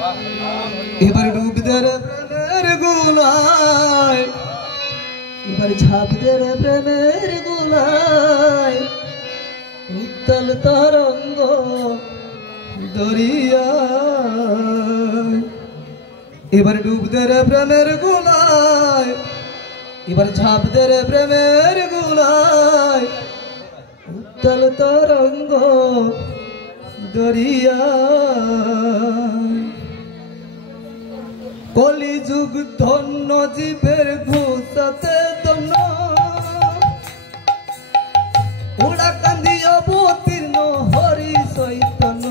এবার ডুব দে রে প্রেমের গুলায়, এবার ঝাঁপ দে রে প্রেমের গুলায়, উত্তাল তরঙ্গ দরিয়ায়। এবার ডুব দে রে প্রেমের গুলায়, এবার ঝাঁপ দে রে প্রেমের গুলায়, উত্তাল তরঙ্গ দরিয়ায়। কলিযুগ ধন্য জীবের ঘুষাতে ধন্য, উড়া কান্দি অবতীর্ণ হরি চৈতন্য।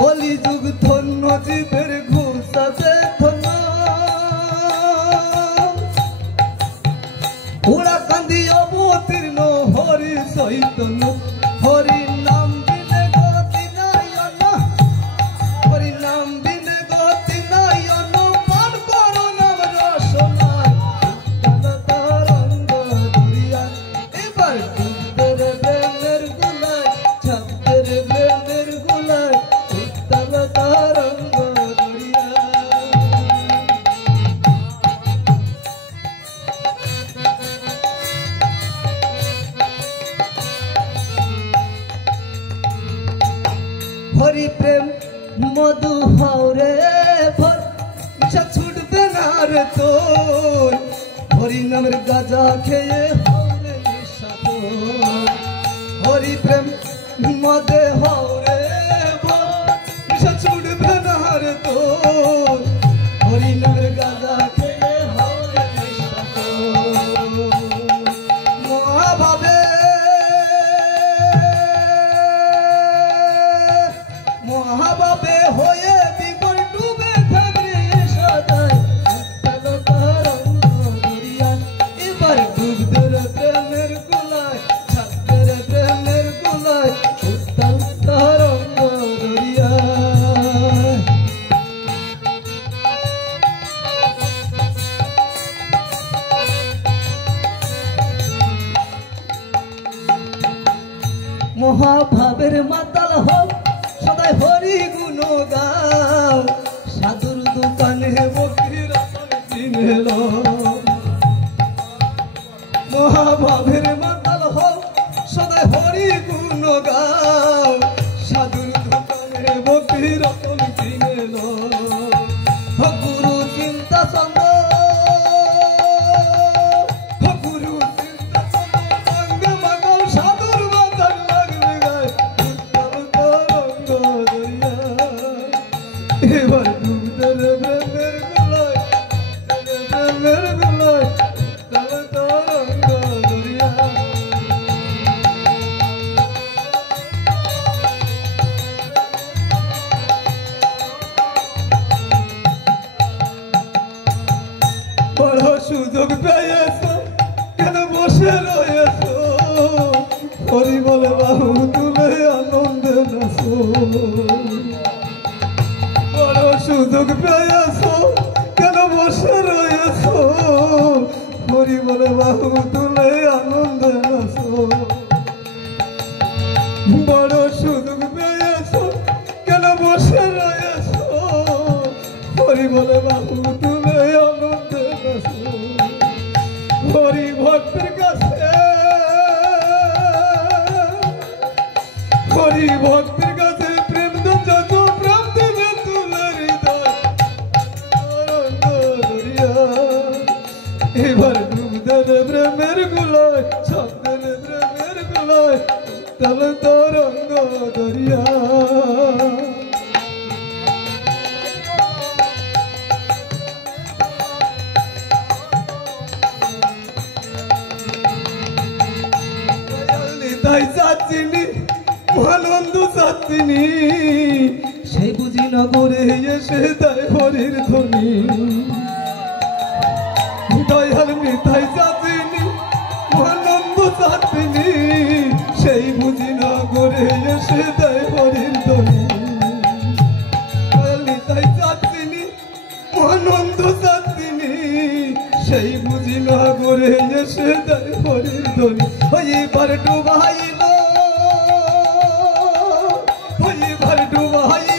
কলিযুগ ধন্য জীবের ঘুষাতে ধন্য, উড়া কান্দি অবতীর্ণ হরি চৈতন্য। হরি নাম বিনে গতি নাই অন্য, হরি নাম বিনে গতি নাই অন্য, পান করো নাম রসনায়, উত্তাল তরঙ্গ দরিয়ায়। এবার ডুব দে রে প্রেমের গুলায়, ঝাঁপ দে রে প্রেমের গুলায়, উত্তাল তরঙ্গ দরিয়ায়। হরি প্রেম মধু হাওরে ভর, নিশা ছুটবে না রে তোর, হরি নামের গাজা খেয়ে হাওরে নিশা তোর। হরি প্রেম মধে হাওরে ভর, নিশা ছুটবে না রে তোর, হরি নামের গাজা খেয়ে হাওরে নিশা তোর। মহাভাবে মহাভাবে হয়ে বিপর ডুবে থাকবে সদাই, উত্তাল তরঙ্গ দরিয়ায়। এবার ডুব দে রে প্রেমের গুলায়, ঝাঁপ দে রে প্রেমের গুলায়, উত্তাল তরঙ্গ দরিয়ায়। মহাভাবের মাতাল হোক সদাই হরি গুণ গাও, সাধুর দোকানে বকরি রতন কিনে লো। মহাভাবের মাতাল হোক সদাই হরি গুণ গাও, সাধুর দোকানে বকরি রতন কিনে লো। গুরু চিন্তা চন্দ, গুরু চিন্তা চন্দ মাঙ্গে মাগল, সাধুর বাজার লাগবে গায়, উত্তাল তরঙ্গ দরিয়ায়। এবার ডুব দে রে প্রেমের গুলায়, প্রেমের গুলায়, উত্তাল তরঙ্গ দরিয়ায়। বড় সুযোগ পেয়েছ কেন বসে রয়েছ, হরি বলে বাহু তুলে আনন্দে নাচো। বড় সুযোগ পেয়েছ কেন বসে রয়েছ, হরি বলে বাহু তুলে আনন্দে নাচো। বড় সুযোগ পেয়েছ কেন বসে রয়েছ, হরি বলে বাহু তুলে আনন্দে নাচো। হরি ভক্তের কাছে, হরি ভক্তের কাছে প্রেম যত প্রেম দেবে তুলে হৃদয় তরঙ্গ দরিয়ায়। এবার ডুব দে রে প্রেমের গুলায়, ঝাঁপ দে রে প্রেমের গুলায়, উত্তাল তরঙ্গ দরিয়ায়। তাই চাচ্ছিনি আনন্দ চাচ্ছিনি, সেই বুঝি নগরে এসে দেয় হরির ধ্বনি। দয়াল মিঠাই চাচ্ছিনি আনন্দ চাচ্ছিনি, সেই বুঝি নগরে এসে দেয় হরির ধ্বনি। দয়াল মিঠাই চাচ্ছিনি আনন্দ চাচ্ছিনি, সেই বুঝি নগরে এসে দেয় হরির ধ্বনি। এবার ডুবাইল, এবার ডুবাইল